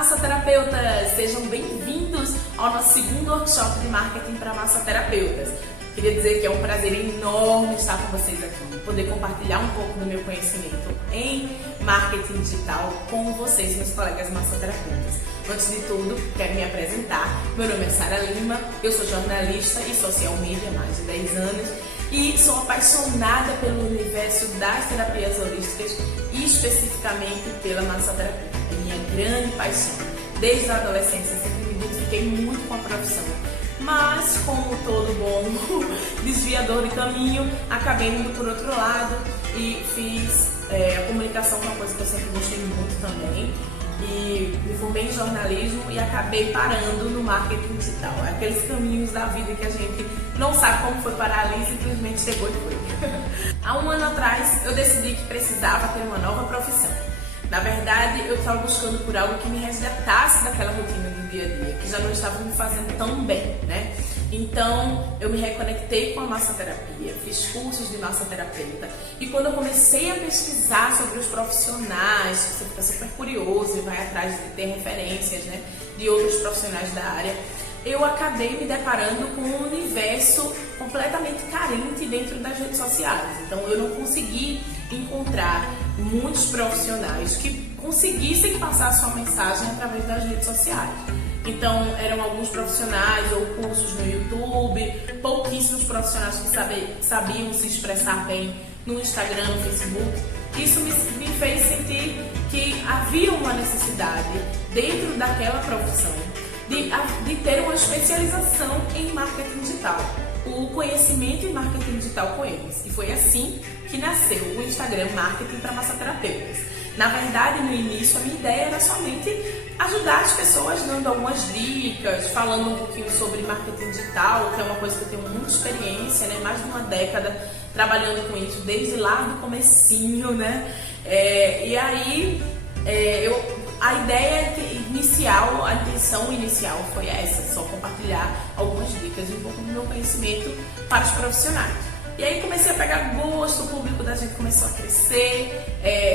massoterapeutas! Sejam bem-vindos ao nosso segundo workshop de marketing para massoterapeutas. Queria dizer que é um prazer enorme estar com vocês aqui, poder compartilhar um pouco do meu conhecimento em marketing digital com vocês, meus colegas massoterapeutas. Antes de tudo, quero me apresentar. Meu nome é Sara Lima, eu sou jornalista e social media há mais de 10 anos e sou apaixonada pelo universo das terapias holísticas e especificamente pela massoterapia. É minha grande paixão. Desde a adolescência sempre me identifiquei muito com a profissão, mas como todo bom desviador de caminho, acabei indo por outro lado e fiz a comunicação, que é uma coisa que eu sempre gostei muito também, e me formei em jornalismo e acabei parando no marketing digital. Aqueles caminhos da vida que a gente não sabe como foi parar ali, simplesmente chegou e foi. Há um ano atrás eu decidi que precisava ter uma nova profissão. Na verdade, eu estava buscando por algo que me resgatasse daquela rotina do dia a dia, que já não estava me fazendo tão bem, né? Então, eu me reconectei com a massoterapia, fiz cursos de massoterapeuta e quando eu comecei a pesquisar sobre os profissionais, você fica super curioso e vai atrás de ter referências, né, de outros profissionais da área, eu acabei me deparando com um universo completamente carente dentro das redes sociais. Então, eu não consegui encontrar muitos profissionais que conseguissem passar a sua mensagem através das redes sociais. Então, eram alguns profissionais ou cursos no YouTube, pouquíssimos profissionais que sabiam se expressar bem no Instagram, no Facebook. Isso me fez sentir que havia uma necessidade dentro daquela profissão de ter uma especialização em marketing digital, o conhecimento em marketing digital com eles. E foi assim que nasceu o Instagram Marketing para Massoterapeutas. Na verdade, no início, a minha ideia era somente ajudar as pessoas dando algumas dicas, falando um pouquinho sobre marketing digital, que é uma coisa que eu tenho muita experiência, né? Mais de uma década trabalhando com isso, desde lá do comecinho, né? E aí, a ideia inicial, a intenção inicial foi essa, só compartilhar algumas dicas e um pouco do meu conhecimento para os profissionais. E aí comecei a pegar gosto, o público da gente começou a crescer,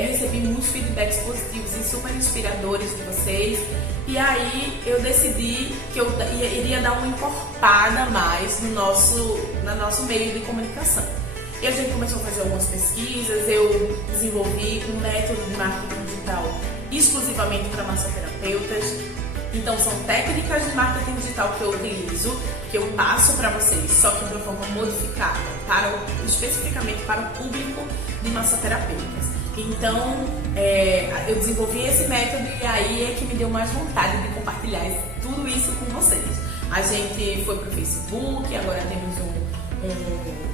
recebi muitos feedbacks positivos e super inspiradores de vocês. E aí eu decidi que eu iria dar uma encorpada a mais no nosso meio de comunicação. E a gente começou a fazer algumas pesquisas, eu desenvolvi um método de marketing digital exclusivamente para massoterapeutas. Então são técnicas de marketing digital que eu utilizo, que eu passo para vocês, só que de uma forma modificada, especificamente para o público de massoterapeutas. Então eu desenvolvi esse método e aí é que me deu mais vontade de compartilhar tudo isso com vocês. A gente foi para o Facebook, agora temos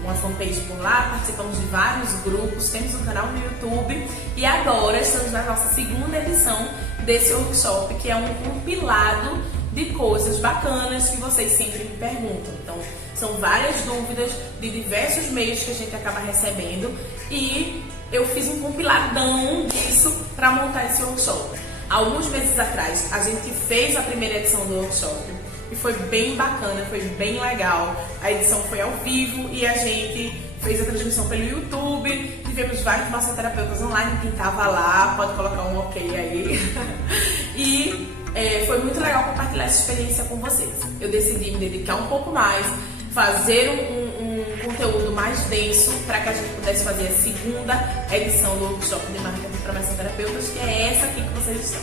uma fanpage por lá, participamos de vários grupos, temos um canal no YouTube e agora estamos na nossa segunda edição desse workshop, que é um compilado de coisas bacanas que vocês sempre me perguntam. Então, são várias dúvidas de diversos meios que a gente acaba recebendo e eu fiz um compiladão disso para montar esse workshop. Alguns meses atrás, a gente fez a primeira edição do workshop e foi bem bacana, foi bem legal. A edição foi ao vivo e a gente fez a transmissão pelo YouTube. Tivemos vários massoterapeutas online, quem estava lá pode colocar um ok aí. E foi muito legal compartilhar essa experiência com vocês. Eu decidi me dedicar um pouco mais, fazer um conteúdo mais denso para que a gente pudesse fazer a segunda edição do workshop de marketing para massoterapeutas, que é essa aqui que vocês estão.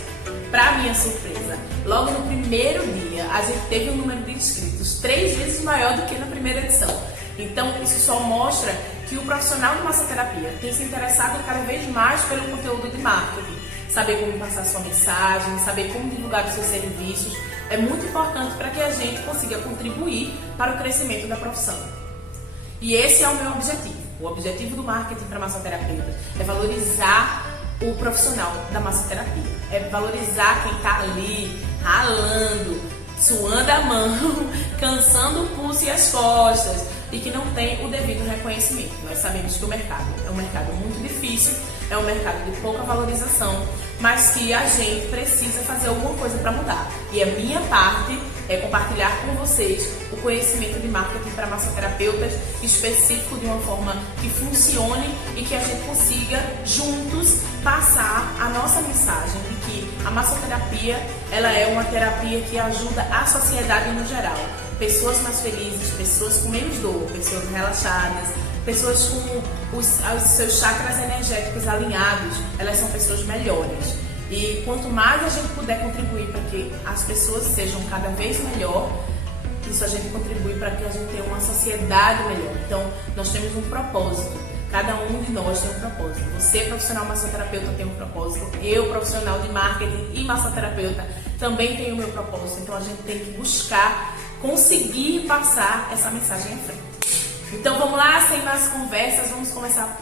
Para minha surpresa, logo no primeiro dia, a gente teve um número de inscritos 3 vezes maior do que na primeira edição. Então, isso só mostra que o profissional de massoterapia tem se interessado cada vez mais pelo conteúdo de marketing. Saber como passar sua mensagem, saber como divulgar os seus serviços, é muito importante para que a gente consiga contribuir para o crescimento da profissão. E esse é o meu objetivo. O objetivo do marketing para massoterapeutas é valorizar o profissional da massoterapia, é valorizar quem está ali, ralando, suando a mão, cansando o pulso e as costas e que não tem o devido reconhecimento. Nós sabemos que o mercado é um mercado muito difícil, é um mercado de pouca valorização, mas que a gente precisa fazer alguma coisa para mudar. E a minha parte compartilhar com vocês o conhecimento de marketing para massoterapeutas específico de uma forma que funcione e que a gente consiga juntos passar a nossa mensagem de que a massoterapia ela é uma terapia que ajuda a sociedade no geral. Pessoas mais felizes, pessoas com menos dor, pessoas relaxadas, pessoas com os seus chakras energéticos alinhados, elas são pessoas melhores. E quanto mais a gente puder contribuir para que as pessoas sejam cada vez melhor, isso a gente contribui para que a gente tenha uma sociedade melhor. Então, nós temos um propósito. Cada um de nós tem um propósito. Você, profissional massoterapeuta, tem um propósito. Eu, profissional de marketing e massoterapeuta, também tenho o meu propósito. Então, a gente tem que buscar conseguir passar essa mensagem em frente. Então, vamos lá, sem mais conversas, vamos começar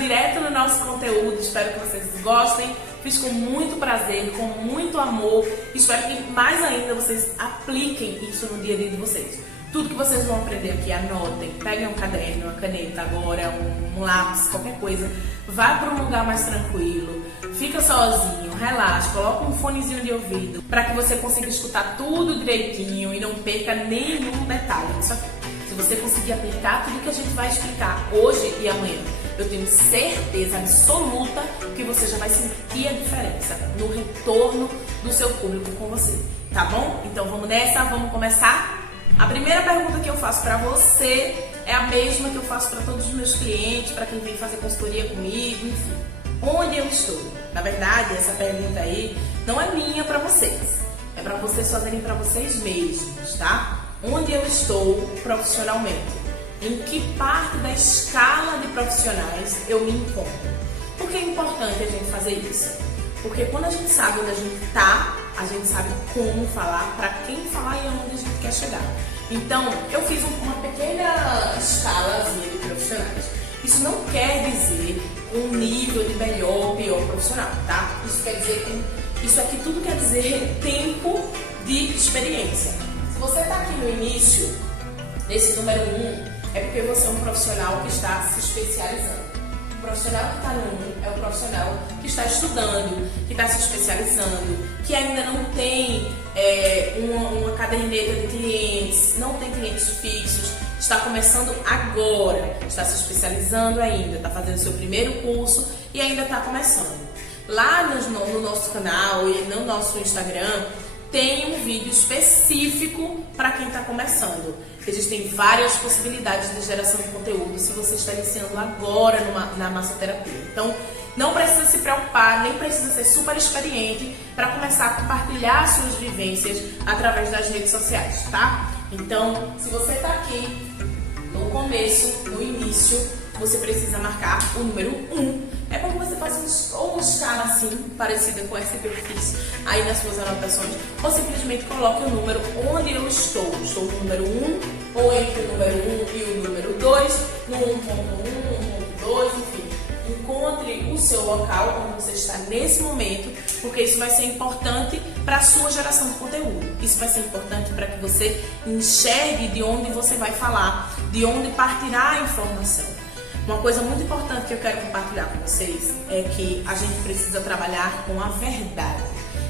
direto no nosso conteúdo. Espero que vocês gostem. Fiz com muito prazer, com muito amor. Espero que mais ainda vocês apliquem isso no dia a dia de vocês. Tudo que vocês vão aprender aqui, anotem, peguem um caderno, uma caneta agora, um lápis, qualquer coisa. Vá para um lugar mais tranquilo, fica sozinho, relaxa, coloca um fonezinho de ouvido para que você consiga escutar tudo direitinho e não perca nenhum detalhe disso aqui. Se você conseguir aplicar tudo que a gente vai explicar hoje e amanhã, eu tenho certeza absoluta que você já vai sentir a diferença no retorno do seu público com você, tá bom? Então vamos nessa, vamos começar? A primeira pergunta que eu faço para você é a mesma que eu faço para todos os meus clientes, para quem vem fazer consultoria comigo, enfim. Onde eu estou? Na verdade, essa pergunta aí não é minha para vocês, é para vocês fazerem para vocês mesmos, tá? Onde eu estou profissionalmente? Em que parte da escala de profissionais eu me encontro? Por que é importante a gente fazer isso? Porque quando a gente sabe onde a gente está, a gente sabe como falar, para quem falar e aonde a gente quer chegar. Então, eu fiz uma pequena escalazinha de profissionais. Isso não quer dizer um nível de melhor ou pior profissional, tá? Isso aqui tudo quer dizer tempo de experiência. Se você está aqui no início, nesse número 1, é porque você é um profissional que está se especializando. O profissional que está no 1 é o profissional que está estudando, que está se especializando, que ainda não tem uma caderneta de clientes, não tem clientes fixos, está começando agora, está se especializando ainda, está fazendo seu primeiro curso e ainda está começando. Lá no nosso canal e no nosso Instagram, tem um vídeo específico para quem está começando. Existem várias possibilidades de geração de conteúdo se você está iniciando agora na massoterapia. Então, não precisa se preocupar, nem precisa ser super experiente para começar a compartilhar suas vivências através das redes sociais, tá? Então, se você está aqui no começo, no início, você precisa marcar o número 1. É bom que você faça uma escala assim, parecida com essa que eu fiz aí nas suas anotações, ou simplesmente coloque o número onde eu estou. Estou no número 1, ou entre o número 1 e o número 2, no 1.1, 1.2, enfim. Encontre o seu local onde você está nesse momento, porque isso vai ser importante para a sua geração de conteúdo. Isso vai ser importante para que você enxergue de onde você vai falar, de onde partirá a informação. Uma coisa muito importante que eu quero compartilhar com vocês é que a gente precisa trabalhar com a verdade.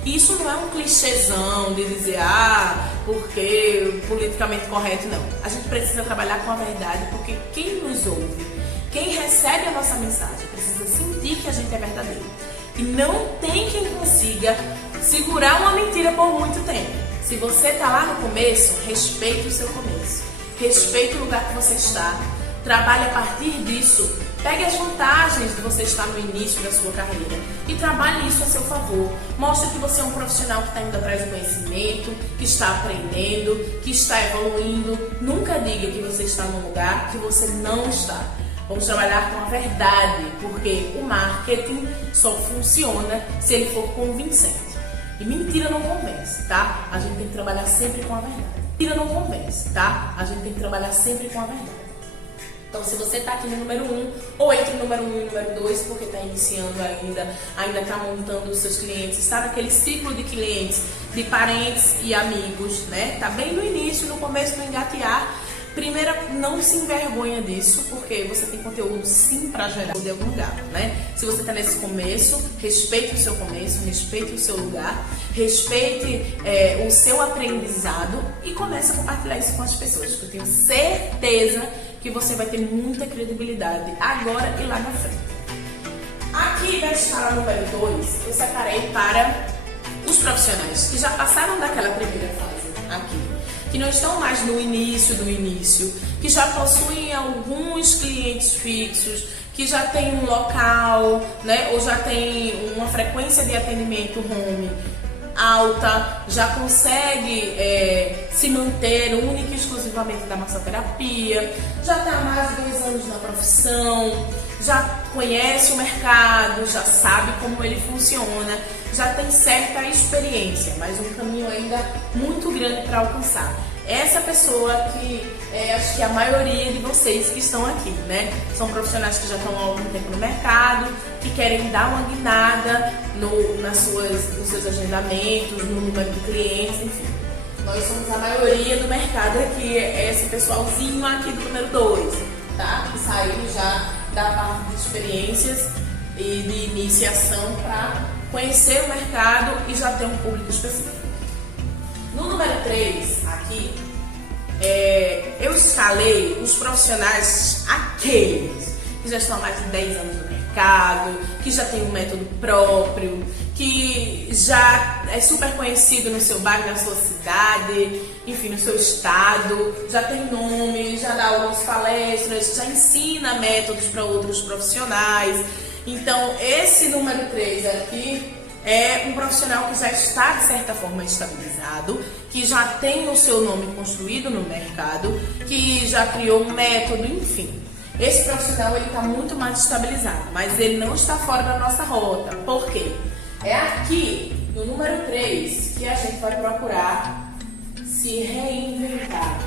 E isso não é um clichêzão de dizer, porque politicamente correto, não. A gente precisa trabalhar com a verdade porque quem nos ouve, quem recebe a nossa mensagem, precisa sentir que a gente é verdadeiro. E não tem quem consiga segurar uma mentira por muito tempo. Se você está lá no começo, respeite o seu começo. Respeite o lugar que você está. Trabalhe a partir disso. Pegue as vantagens de você estar no início da sua carreira e trabalhe isso a seu favor. Mostre que você é um profissional que está indo atrás do conhecimento, que está aprendendo, que está evoluindo. Nunca diga que você está num lugar que você não está. Vamos trabalhar com a verdade, porque o marketing só funciona se ele for convincente. E mentira não convence, tá? A gente tem que trabalhar sempre com a verdade. Mentira não convence, tá? A gente tem que trabalhar sempre com a verdade. Então, se você está aqui no número 1, ou entre o número 1 e o número 2, porque está iniciando ainda está montando os seus clientes, está naquele ciclo de clientes, de parentes e amigos, né? Está bem no início, no começo do engatear, Primeira, não se envergonha disso, porque você tem conteúdo sim para gerar de algum lugar, né? Se você está nesse começo, respeite o seu começo, respeite o seu lugar, respeite o seu aprendizado e comece a compartilhar isso com as pessoas, porque eu tenho certeza que você vai ter muita credibilidade agora e lá na frente. Aqui na escala número 2, eu separei para os profissionais que já passaram daquela primeira fase aqui, que não estão mais no início do início, que já possuem alguns clientes fixos, que já tem um local, né, ou já tem uma frequência de atendimento home alta, já consegue se manter única e exclusivamente da massoterapia, já está há mais de 2 anos na profissão, já conhece o mercado, já sabe como ele funciona, já tem certa experiência, mas um caminho ainda muito grande para alcançar. Essa pessoa que acho que a maioria de vocês que estão aqui, né? São profissionais que já estão há algum tempo no mercado, que querem dar uma guinada nos seus agendamentos, no número de clientes, enfim. Nós somos a maioria do mercado aqui, esse pessoalzinho aqui do número 2, tá? Que saiu já da parte de experiências e de iniciação para conhecer o mercado e já ter um público específico. No número 3, aqui, eu escalei os profissionais aqueles que já estão há mais de 10 anos no mercado, que já tem um método próprio, que já é super conhecido no seu bairro, na sua cidade, enfim, no seu estado, já tem nome, já dá algumas palestras, já ensina métodos para outros profissionais. Então, esse número 3 aqui é um profissional que já está, de certa forma, estabilizado, que já tem o seu nome construído no mercado, que já criou um método, enfim. Esse profissional está muito mais estabilizado, mas ele não está fora da nossa rota. Por quê? É aqui, no número 3, que a gente vai procurar se reinventar.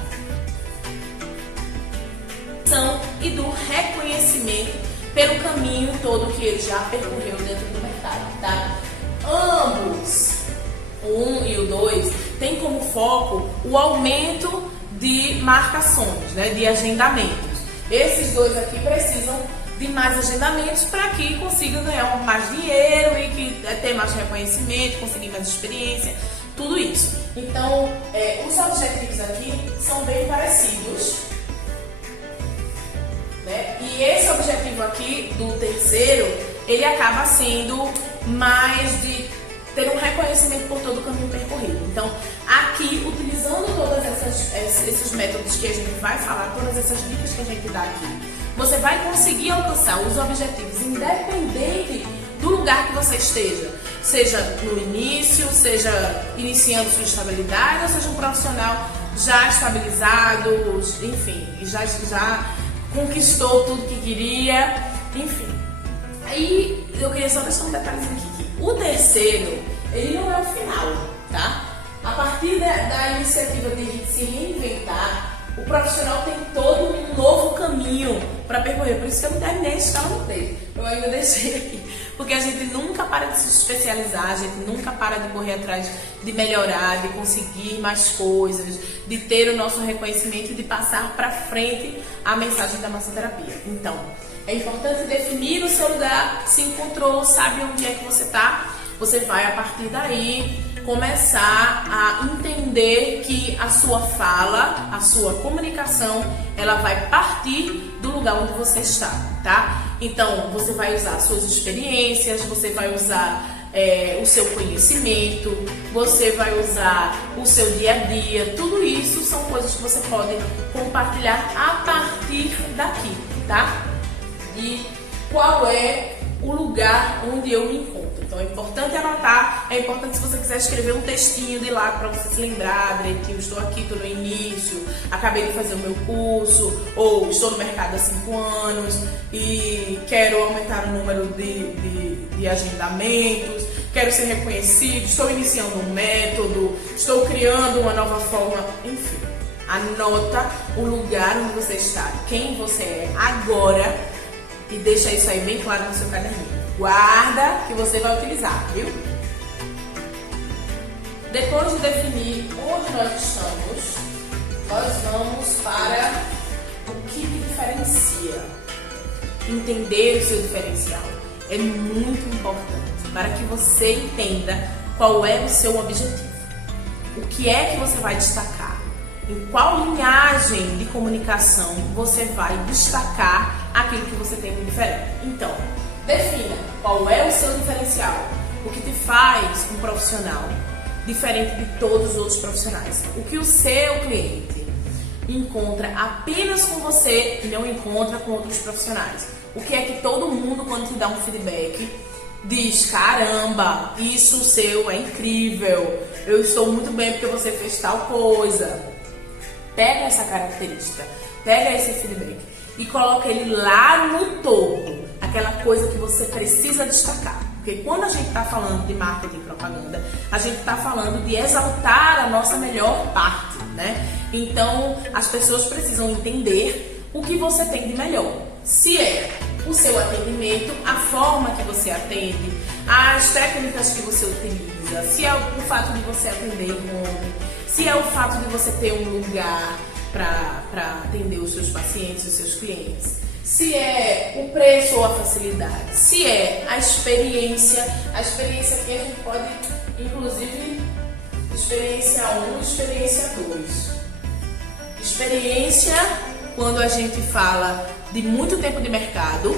E do reconhecimento pelo caminho todo que ele já percorreu dentro do mercado, tá? Ambos, o 1 e o 2, tem como foco o aumento de marcações, né, de agendamentos. Esses dois aqui precisam de mais agendamentos para que consigam ganhar mais dinheiro e que ter mais reconhecimento, conseguir mais experiência, tudo isso. Então, os objetivos aqui são bem parecidos, né? E esse objetivo aqui do terceiro, ele acaba sendo mais de ter um reconhecimento por todo o caminho percorrido. Então, aqui, utilizando todos esses métodos que a gente vai falar, todas essas dicas que a gente dá aqui, você vai conseguir alcançar os objetivos independente do lugar que você esteja. Seja no início, seja iniciando sua estabilidade, ou seja um profissional já estabilizado, enfim, já conquistou tudo que queria, enfim. Aí eu queria só deixar um detalhezinho aqui. O terceiro, ele não é o final, tá? A partir da iniciativa de se reinventar, o profissional tem todo um novo caminho para percorrer. Por isso que eu não terminei a escala no texto. Eu ainda deixei aqui. Porque a gente nunca para de se especializar, a gente nunca para de correr atrás de melhorar, de conseguir mais coisas, de ter o nosso reconhecimento e de passar para frente a mensagem da massoterapia. Então, é importante definir o seu lugar, se encontrou, sabe onde é que você está, você vai a partir daí começar a entender que a sua fala, a sua comunicação, ela vai partir do lugar onde você está, tá? Então, você vai usar suas experiências, você vai usar o seu conhecimento, você vai usar o seu dia a dia, tudo isso são coisas que você pode compartilhar a partir daqui, tá? E qual é o lugar onde eu me encontro. Então é importante anotar, é importante se você quiser escrever um textinho de lá para você se lembrar direitinho, estou aqui, estou no início, acabei de fazer o meu curso, ou estou no mercado há 5 anos e quero aumentar o número de agendamentos, quero ser reconhecido, estou iniciando um método, estou criando uma nova forma, enfim. Anota o lugar onde você está, quem você é agora, e deixa isso aí bem claro no seu caderninho. Guarda que você vai utilizar, viu? Depois de definir onde nós estamos, nós vamos para o que te diferencia. Entender o seu diferencial é muito importante para que você entenda qual é o seu objetivo. O que é que você vai destacar? Em qual linhagem de comunicação você vai destacar aquilo que você tem de diferente? Então, defina qual é o seu diferencial, o que te faz um profissional diferente de todos os outros profissionais. O que o seu cliente encontra apenas com você e não encontra com outros profissionais. O que é que todo mundo, quando te dá um feedback, diz: caramba, isso seu é incrível, eu estou muito bem porque você fez tal coisa. Pega essa característica, pega esse feedback e coloca ele lá no topo, aquela coisa que você precisa destacar. Porque quando a gente está falando de marketing e propaganda, a gente está falando de exaltar a nossa melhor parte, né? Então, as pessoas precisam entender o que você tem de melhor. Se é o seu atendimento, a forma que você atende, as técnicas que você utiliza, se é o fato de você atender em home, se é o fato de você ter um lugar para atender os seus pacientes, os seus clientes, se é o preço ou a facilidade, se é a experiência aqui a gente pode, inclusive, experiência 1 e experiência 2. Experiência, quando a gente fala de muito tempo de mercado,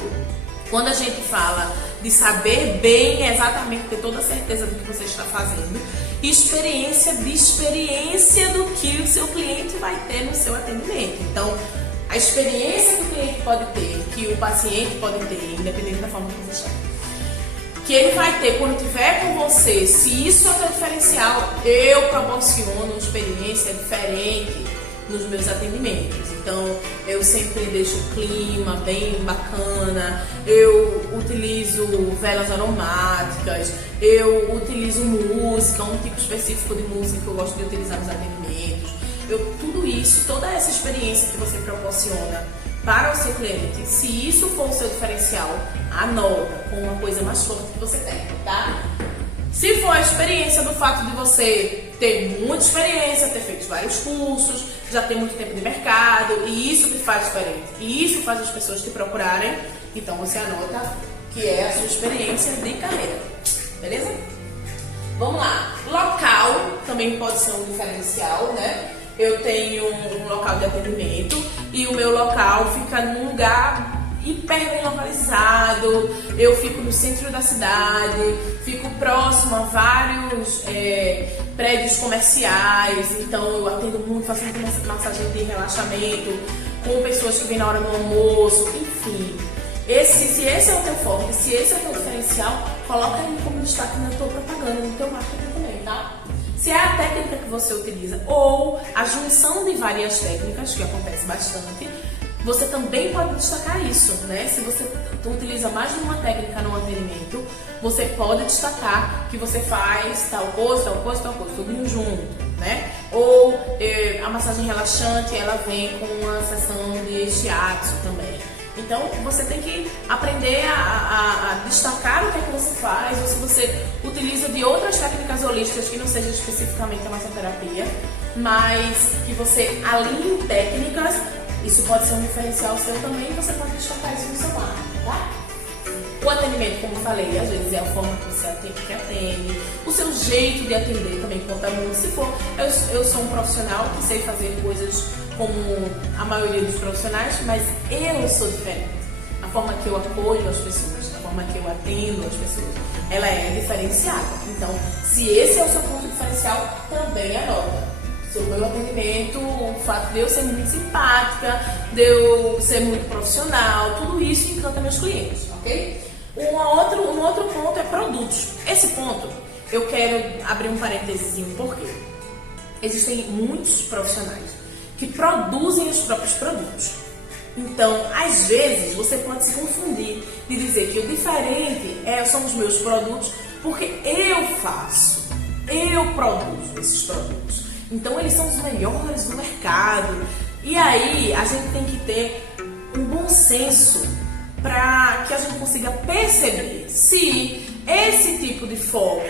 quando a gente fala de saber bem exatamente, ter toda a certeza do que você está fazendo, e experiência do que o seu cliente vai ter no seu atendimento. Então, a experiência que o cliente pode ter, que o paciente pode ter, independente da forma que você está, que ele vai ter quando estiver com você, se isso é o seu diferencial, eu proporciono uma experiência diferente nos meus atendimentos. Então, eu sempre deixo o clima bem bacana, eu utilizo velas aromáticas, eu utilizo música, um tipo específico de música que eu gosto de utilizar nos atendimentos. Tudo isso, toda essa experiência que você proporciona para o seu cliente, se isso for o seu diferencial, anota com uma coisa mais forte que você tem, tá? Se for a experiência do fato de você ter muita experiência, ter feito vários cursos, já ter muito tempo de mercado, e isso te faz diferente, e isso faz as pessoas te procurarem, então você anota que é a sua experiência de carreira, beleza? Vamos lá. Local também pode ser um diferencial, né? Eu tenho um local de atendimento e o meu local fica num lugar hiper bem localizado, eu fico no centro da cidade, fico próximo a vários prédios comerciais, então eu atendo muito, faço muita massagem de relaxamento, com pessoas que vêm na hora do almoço, enfim. Se esse é o teu forte, se esse é o teu diferencial, coloca ele como destaque na tua propaganda, no teu marketing também, tá? Se é a técnica que você utiliza ou a junção de várias técnicas, que acontece bastante, você também pode destacar isso, né? Se você utiliza mais de uma técnica no atendimento, você pode destacar que você faz tal coisa, tudo junto, né? Ou a massagem relaxante, ela vem com uma sessão de shiatsu também. Então, você tem que aprender a destacar o que é que você faz, ou se você utiliza de outras técnicas holísticas que não seja especificamente a massoterapia, mas que você alinhe técnicas. Isso pode ser um diferencial seu também, você pode destacar isso no seu marketing, tá? O atendimento, como eu falei, às vezes é a forma que você atende, o seu jeito de atender também conta muito. Se for, eu sou um profissional que sei fazer coisas como a maioria dos profissionais, mas eu sou diferente. A forma que eu apoio as pessoas, a forma que eu atendo as pessoas, ela é diferenciada. Então, se esse é o seu ponto diferencial, também anota. Sobre o meu atendimento, o fato de eu ser muito simpática, de eu ser muito profissional, tudo isso encanta meus clientes, ok? Um outro ponto é produtos. Esse ponto, eu quero abrir um parênteses, porque existem muitos profissionais que produzem os próprios produtos. Então, às vezes, você pode se confundir de dizer que o diferente são os meus produtos, porque eu faço, eu produzo esses produtos. Então, eles são os melhores do mercado. E aí, a gente tem que ter um bom senso para que a gente consiga perceber se esse tipo de foco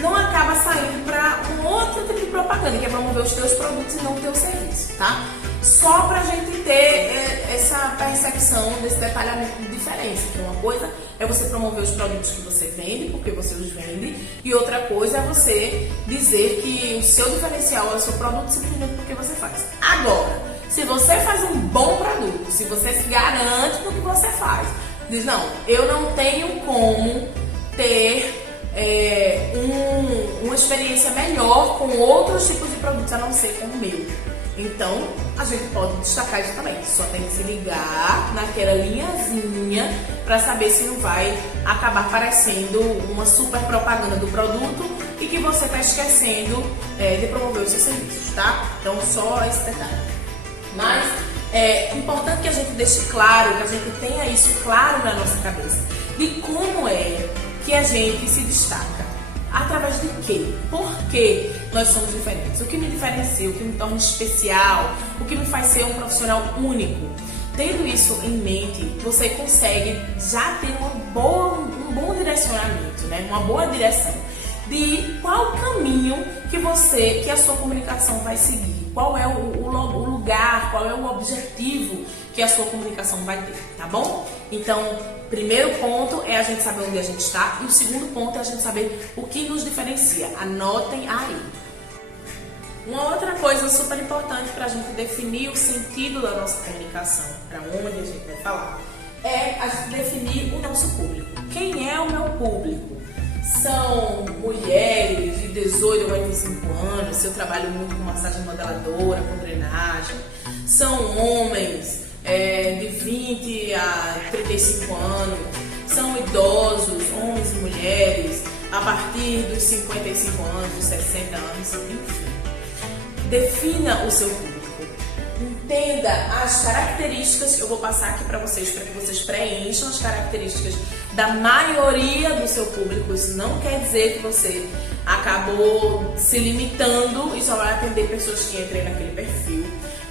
não acaba saindo para um outro tipo de propaganda. importante, que é promover os teus produtos e não o teu serviço, tá? Só pra gente ter essa percepção desse detalhamento de diferença. Que uma coisa é você promover os produtos que você vende, porque você os vende, e outra coisa é você dizer que o seu diferencial é o seu produto simplesmente porque você faz. Agora, se você faz um bom produto, se você se garante no que você faz, diz, não, eu não tenho como ter uma experiência melhor com outros tipos de produtos a não ser com o meu. Então, a gente pode destacar isso também. Só tem que se ligar naquela linhazinha para saber se não vai acabar parecendo uma super propaganda do produto e que você está esquecendo de promover os seus serviços, tá? Então, só esse detalhe. Mas é importante que a gente deixe claro, que a gente tenha isso claro na nossa cabeça, de como é que a gente se destaca. Através de quê? Por que nós somos diferentes? O que me diferencia, o que me torna especial, o que me faz ser um profissional único. Tendo isso em mente, você consegue já ter um bom direcionamento, né? Uma boa direção de qual caminho que a sua comunicação vai seguir, qual é o lugar, qual é o objetivo que a sua comunicação vai ter, tá bom? Então, primeiro ponto é a gente saber onde a gente está e o segundo ponto é a gente saber o que nos diferencia. Anotem aí. Uma outra coisa super importante para a gente definir o sentido da nossa comunicação, para onde a gente vai falar, é a gente definir o nosso público. Quem é o meu público? São mulheres de 18 a 45 anos, eu trabalho muito com massagem modeladora, com drenagem. São homens de 20 a 35 anos, são idosos, homens e mulheres, a partir dos 55 anos, dos 60 anos, enfim. Defina o seu público. Entenda as características, eu vou passar aqui para vocês preencham as características da maioria do seu público. Isso não quer dizer que você acabou se limitando e só vai atender pessoas que entrem naquele perfil,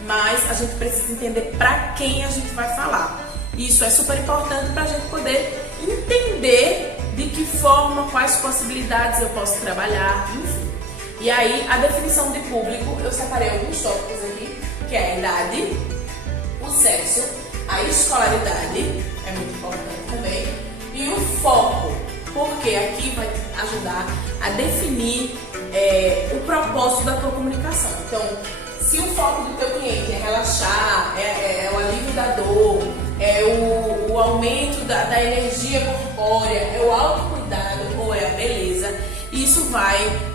mas a gente precisa entender para quem a gente vai falar. Isso é super importante para a gente poder entender de que forma, quais possibilidades eu posso trabalhar, enfim. E aí, a definição de público, eu separei alguns tópicos aqui, que é a idade, o sexo, a escolaridade, é muito importante também, e o foco, porque aqui vai ajudar a definir o propósito da tua comunicação. Então, se o foco do teu cliente é relaxar, é o alívio da dor, é o aumento da energia corpórea, é o autocuidado ou é a beleza, isso vai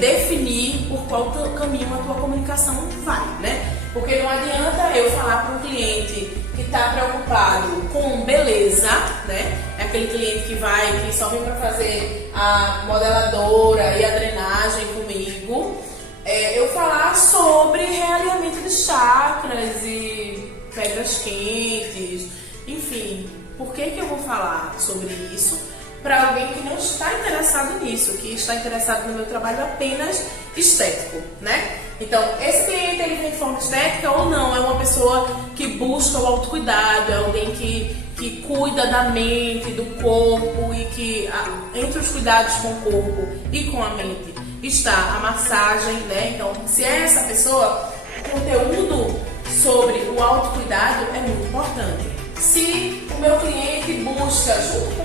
definir por qual caminho a tua comunicação vai, né? Porque não adianta eu falar para um cliente que está preocupado com beleza, né? É aquele cliente que só vem para fazer a modeladora e a drenagem comigo, eu falar sobre realinhamento de chakras e pedras quentes, enfim. Por que eu vou falar sobre isso para alguém que não está interessado nisso, que está interessado no meu trabalho apenas estético, né? Então, esse cliente ele vem de forma estética ou não? É uma pessoa que busca o autocuidado, é alguém que cuida da mente, do corpo e que entre os cuidados com o corpo e com a mente está a massagem, né? Então, se é essa pessoa, o conteúdo sobre o autocuidado é muito importante. Se o meu cliente busca, junto com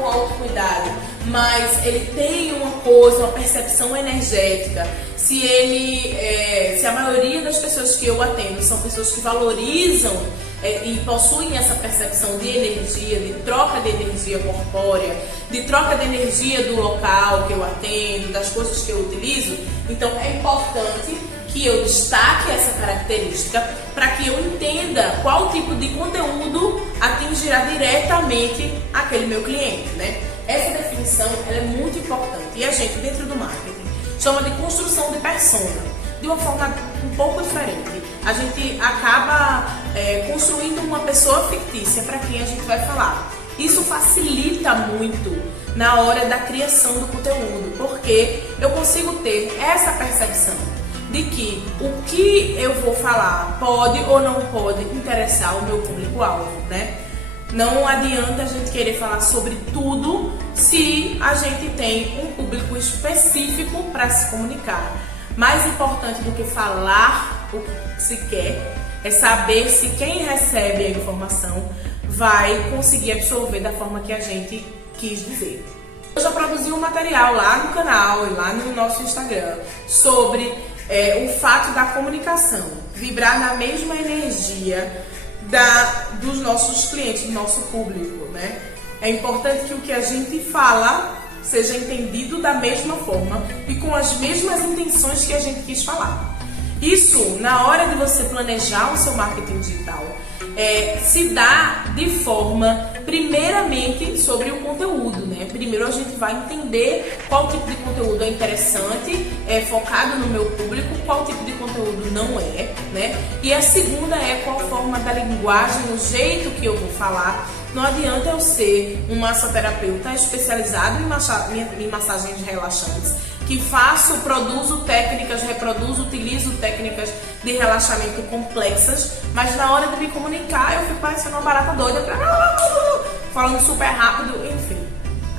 o autocuidado, mas ele tem uma percepção energética, se a maioria das pessoas que eu atendo são pessoas que valorizam e possuem essa percepção de energia, de troca de energia corpórea, de troca de energia do local que eu atendo, das coisas que eu utilizo, então é importante que eu destaque essa característica para que eu entenda qual tipo de conteúdo atingirá diretamente aquele meu cliente, né? Essa definição ela é muito importante e a gente, dentro do marketing, chama de construção de persona, de uma forma um pouco diferente. A gente acaba construindo uma pessoa fictícia para quem a gente vai falar. Isso facilita muito na hora da criação do conteúdo, porque eu consigo ter essa percepção de que o que eu vou falar pode ou não pode interessar o meu público-alvo, né? Não adianta a gente querer falar sobre tudo se a gente tem um público específico para se comunicar. mais importante do que falar o que se quer é saber se quem recebe a informação vai conseguir absorver da forma que a gente quis dizer. Eu já produzi um material lá no canal e lá no nosso Instagram sobre o fato da comunicação vibrar na mesma energia dos nossos clientes, do nosso público, né? É importante que o que a gente fala seja entendido da mesma forma e com as mesmas intenções que a gente quis falar. Isso, na hora de você planejar o seu marketing digital, se dá de forma, primeiramente, sobre o conteúdo, né? Primeiro a gente vai entender qual tipo de conteúdo é interessante, é focado no meu público, qual tipo de conteúdo não é, né? E a segunda é qual forma da linguagem, o jeito que eu vou falar. Não adianta eu ser um massoterapeuta especializado em massagens relaxantes, que faço, produzo técnicas, reproduzo, utilizo técnicas de relaxamento complexas, mas na hora de me comunicar eu fico parecendo uma barata doida, falando super rápido, enfim.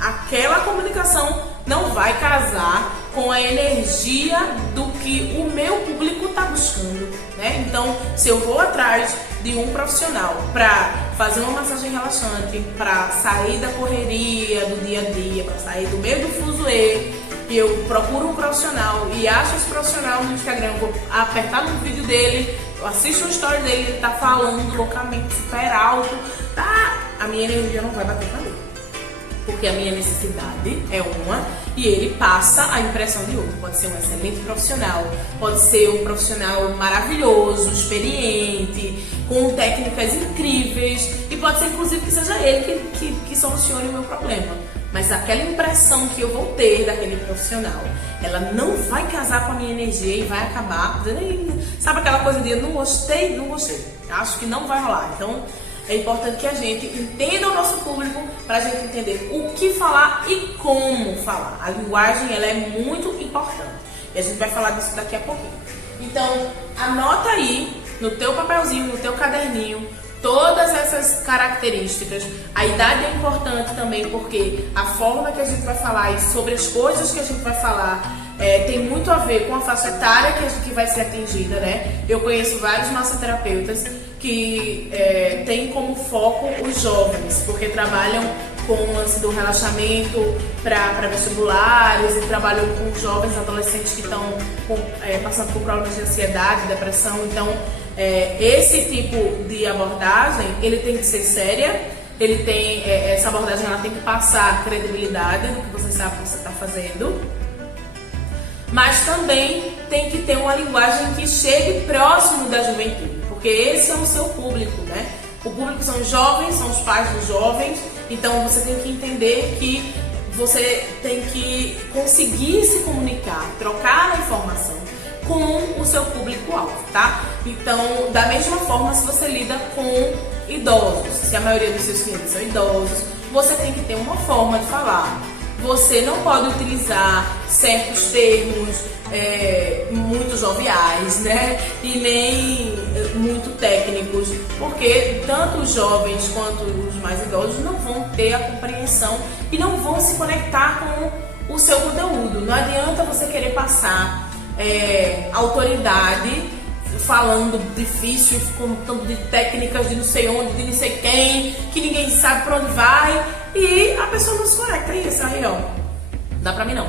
Aquela comunicação não vai casar com a energia do que o meu público está buscando, né? Então, se eu vou atrás de um profissional para fazer uma massagem relaxante, para sair da correria do dia a dia, para sair do meio do fuzuê, e eu procuro um profissional e acho esse profissional no Instagram, eu vou apertar no vídeo dele, eu assisto uma story dele, ele tá falando loucamente, super alto, tá? A minha energia não vai bater com a dele, porque a minha necessidade é uma e ele passa a impressão de outro. Pode ser um excelente profissional, pode ser um profissional maravilhoso, experiente, com técnicas incríveis, e pode ser inclusive que seja ele que solucione o meu problema. Mas aquela impressão que eu vou ter daquele profissional, ela não vai casar com a minha energia e vai acabar, sabe aquela coisa de eu não gostei, acho que não vai rolar. Então é importante que a gente entenda o nosso público para a gente entender o que falar e como falar. A linguagem, ela é muito importante e a gente vai falar disso daqui a pouquinho. Então anota aí no teu papelzinho, no teu caderninho, todas essas características. A idade é importante também, porque a forma que a gente vai falar e sobre as coisas que a gente vai falar tem muito a ver com a faixa etária que vai ser atingida, né? Eu conheço vários massoterapeutas que têm como foco os jovens, porque trabalham com o lance do relaxamento para vestibulares e trabalham com jovens adolescentes que estão passando por problemas de ansiedade, depressão. Então, esse tipo de abordagem, ele tem que ser séria, essa abordagem ela tem que passar credibilidade do que você sabe que você está fazendo, mas também tem que ter uma linguagem que chegue próximo da juventude, porque esse é o seu público, né? O público são os jovens, são os pais dos jovens, então você tem que entender que você tem que conseguir se comunicar, trocar a informação com o seu público-alvo, tá? Então, da mesma forma, se você lida com idosos, se a maioria dos seus clientes são idosos, você tem que ter uma forma de falar. Você não pode utilizar certos termos muito joviais, né? E nem muito técnicos, porque tanto os jovens quanto os mais idosos não vão ter a compreensão e não vão se conectar com o seu conteúdo. Não adianta você querer passar autoridade falando difícil, contando de técnicas de não sei onde, de não sei quem, que ninguém sabe pra onde vai, e a pessoa não se conecta. É isso aí, ó. Não dá pra mim não.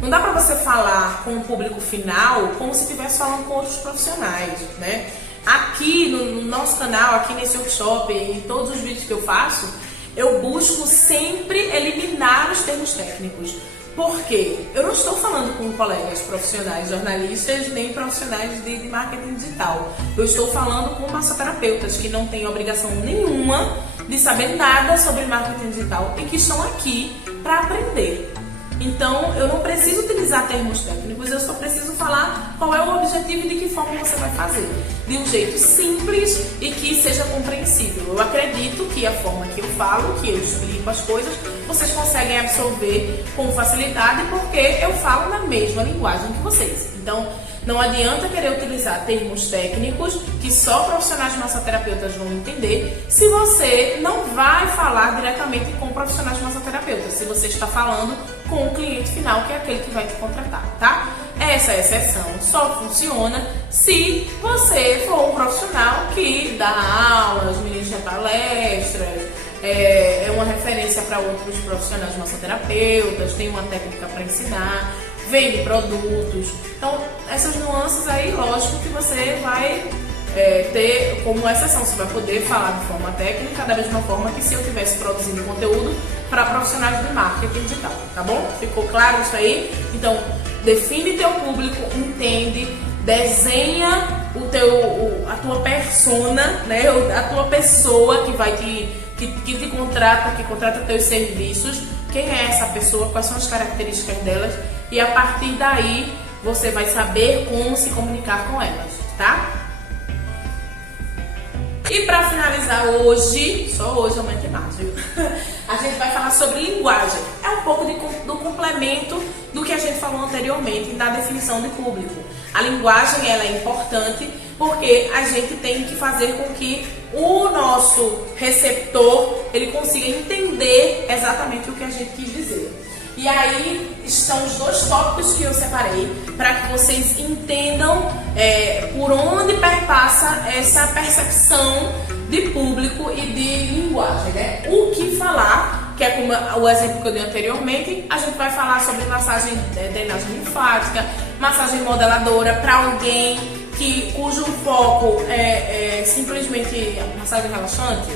Não dá pra você falar com o público final como se estivesse falando com outros profissionais, né? Aqui no nosso canal, aqui nesse workshop, em todos os vídeos que eu faço, eu busco sempre eliminar os termos técnicos. Por quê? Eu não estou falando com colegas profissionais, jornalistas, nem profissionais de marketing digital. Eu estou falando com massoterapeutas que não têm obrigação nenhuma de saber nada sobre marketing digital e que estão aqui para aprender. Então, eu não preciso utilizar termos técnicos, eu só preciso falar qual é o objetivo e de que forma você vai fazer. De um jeito simples e que seja compreensível. Eu acredito que a forma que eu falo, que eu explico as coisas, vocês conseguem absorver com facilidade, porque eu falo na mesma linguagem que vocês. Então, não adianta querer utilizar termos técnicos que só profissionais massoterapeutas vão entender se você não vai falar diretamente com profissionais massoterapeutas, se você está falando com o cliente final, que é aquele que vai te contratar, tá? essa exceção só funciona se você for um profissional que dá aulas, ministra palestras, é uma referência para outros profissionais massoterapeutas, tem uma técnica para ensinar, vende produtos. Então, essas nuances aí, lógico que você vai ter como exceção. Você vai poder falar de forma técnica, da mesma forma que se eu estivesse produzindo conteúdo para profissionais de marketing digital, tá bom? Ficou claro isso aí? Então, define teu público, entende, desenha a tua persona, né? A tua pessoa que te contrata, que contrata teus serviços. Quem é essa pessoa? Quais são as características delas? E a partir daí você vai saber como se comunicar com elas, tá? E para finalizar hoje, só hoje aumenta mais, viu? A gente vai falar sobre linguagem. É um pouco do complemento do que a gente falou anteriormente na definição de público. A linguagem, ela é importante porque a gente tem que fazer com que o nosso receptor ele consiga entender exatamente o que a gente quis dizer. E aí estão os dois tópicos que eu separei para que vocês entendam por onde perpassa essa percepção de público e de linguagem, né? O que falar, que é como o exemplo que eu dei anteriormente, a gente vai falar sobre massagem, drenagem linfática, massagem modeladora para alguém cujo foco é simplesmente massagem relaxante.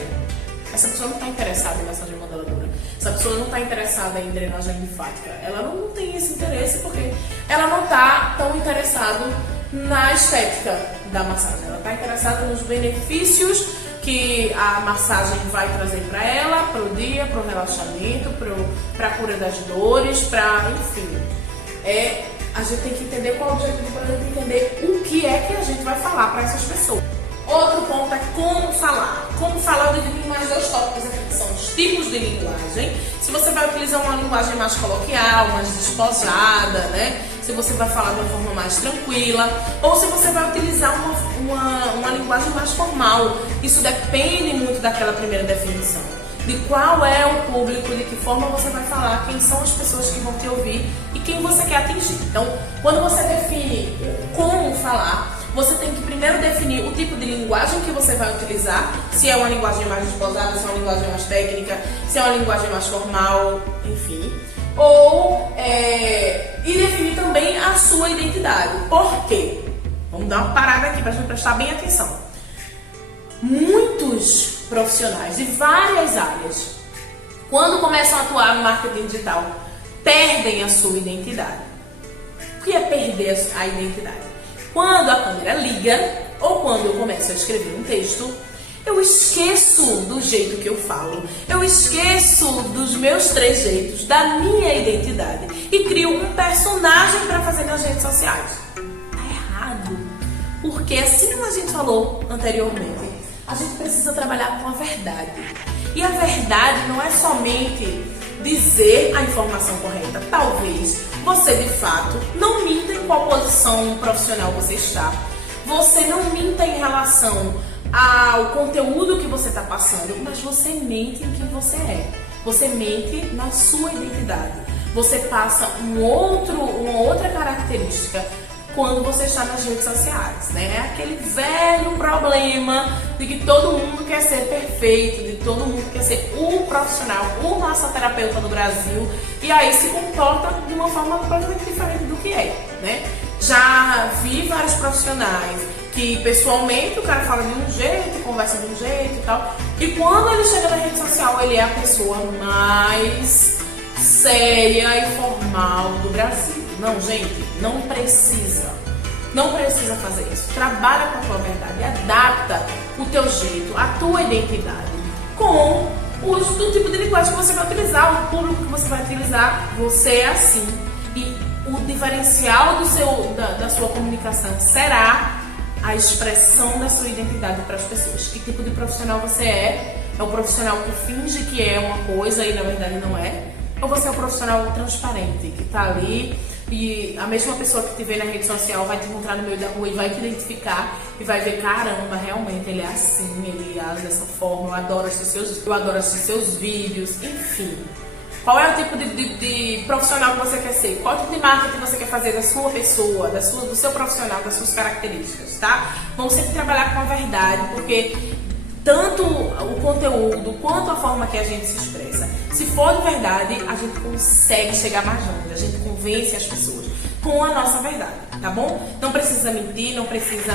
Essa pessoa não está interessada em massagem modeladora. Essa pessoa não está interessada em drenagem linfática. Ela não tem esse interesse porque ela não está tão interessada na estética da massagem. Ela está interessada nos benefícios que a massagem vai trazer para ela, para o dia, para o relaxamento, para a cura das dores, enfim. A gente tem que entender qual é o objetivo para a gente entender o que é que a gente vai falar para essas pessoas. Outro ponto é como falar. Como falar, eu dividi mais dois tópicos aqui, que são os tipos de linguagem. Se você vai utilizar uma linguagem mais coloquial, mais despojada, né? Se você vai falar de uma forma mais tranquila, ou se você vai utilizar uma linguagem mais formal. Isso depende muito daquela primeira definição. De qual é o público, de que forma você vai falar, quem são as pessoas que vão te ouvir e quem você quer atingir. Então, quando você define como falar, você tem que primeiro definir o tipo de linguagem que você vai utilizar, se é uma linguagem mais desposada, se é uma linguagem mais técnica, se é uma linguagem mais formal, enfim. E definir também a sua identidade. Por quê? Vamos dar uma parada aqui para a gente prestar bem atenção. Muitos profissionais de várias áreas, quando começam a atuar no marketing digital, perdem a sua identidade. O que é perder a identidade? Quando a câmera liga ou quando eu começo a escrever um texto, eu esqueço do jeito que eu falo, eu esqueço dos meus trejeitos, da minha identidade e crio um personagem para fazer nas redes sociais. Tá errado, porque assim como a gente falou anteriormente, a gente precisa trabalhar com a verdade. E a verdade não é somente dizer a informação correta. Talvez você, de fato, não minta em qual posição profissional você está. Você não minta em relação ao conteúdo que você está passando, mas você mente em quem você é. Você mente na sua identidade. Você passa uma outra característica quando você está nas redes sociais, né? É aquele velho problema de que todo mundo quer ser perfeito, de todo mundo quer ser o profissional, o massoterapeuta do Brasil, e aí se comporta de uma forma completamente diferente do que é, né? Já vi vários profissionais que pessoalmente o cara fala de um jeito, conversa de um jeito e tal, e quando ele chega na rede social ele é a pessoa mais séria e formal do Brasil. Não, gente, não precisa fazer isso. Trabalha com a tua verdade, adapta o teu jeito, a tua identidade com o tipo de linguagem que você vai utilizar, o público que você vai utilizar. Você é assim, e o diferencial da sua comunicação será a expressão da sua identidade para as pessoas. Que tipo de profissional você é? É um profissional que finge que é uma coisa e na verdade não é? Ou você é um profissional transparente, que está ali e a mesma pessoa que te vê na rede social vai te encontrar no meio da rua e vai te identificar e vai ver, caramba, realmente ele é assim, ele age dessa forma, eu adoro assistir seus vídeos, enfim. Qual é o tipo de profissional que você quer ser? Qual tipo de marketing você quer fazer da sua pessoa, do seu profissional, das suas características, tá? Vamos sempre trabalhar com a verdade, porque tanto o conteúdo quanto a forma que a gente se expressa, se for de verdade, a gente consegue chegar mais longe, a gente convence as pessoas com a nossa verdade, tá bom? Não precisa mentir, não precisa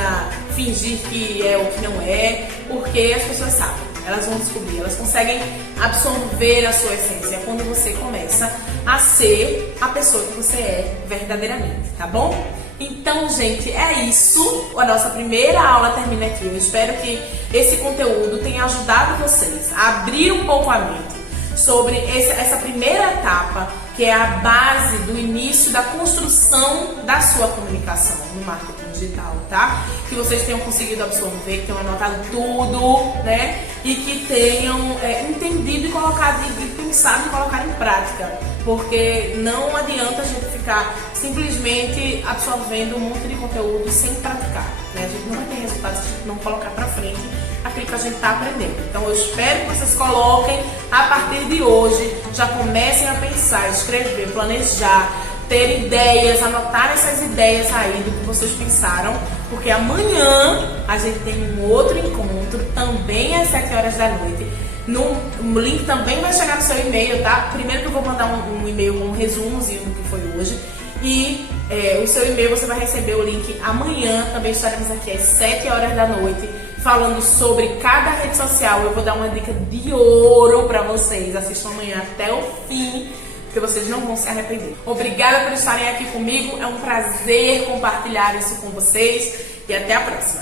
fingir que é o que não é, porque as pessoas sabem, elas vão descobrir, elas conseguem absorver a sua essência quando você começa a ser a pessoa que você é verdadeiramente, tá bom? Então, gente, é isso. A nossa primeira aula termina aqui. Eu espero que esse conteúdo tenha ajudado vocês a abrir um pouco a mente sobre essa primeira etapa, que é a base do início da construção da sua comunicação no marketing digital, tá? Que vocês tenham conseguido absorver, que tenham anotado tudo, né? E que tenham entendido e colocado, e pensado em colocar em prática. Porque não adianta a gente ficar simplesmente absorvendo um monte de conteúdo sem praticar, né? A gente não vai ter resultados se a gente não colocar pra frente aquilo que a gente está aprendendo. Então eu espero que vocês coloquem a partir de hoje, já comecem a pensar, escrever, planejar, ter ideias, anotar essas ideias aí do que vocês pensaram, porque amanhã a gente tem um outro encontro, também às 7 horas da noite. O link também vai chegar no seu e-mail, tá? Primeiro que eu vou mandar um e-mail com um resumozinho do que foi hoje. E o seu e-mail você vai receber o link amanhã. Também estaremos aqui às 7 horas da noite falando sobre cada rede social. Eu vou dar uma dica de ouro pra vocês. Assistam amanhã até o fim, porque vocês não vão se arrepender. Obrigada por estarem aqui comigo. É um prazer compartilhar isso com vocês. E até a próxima.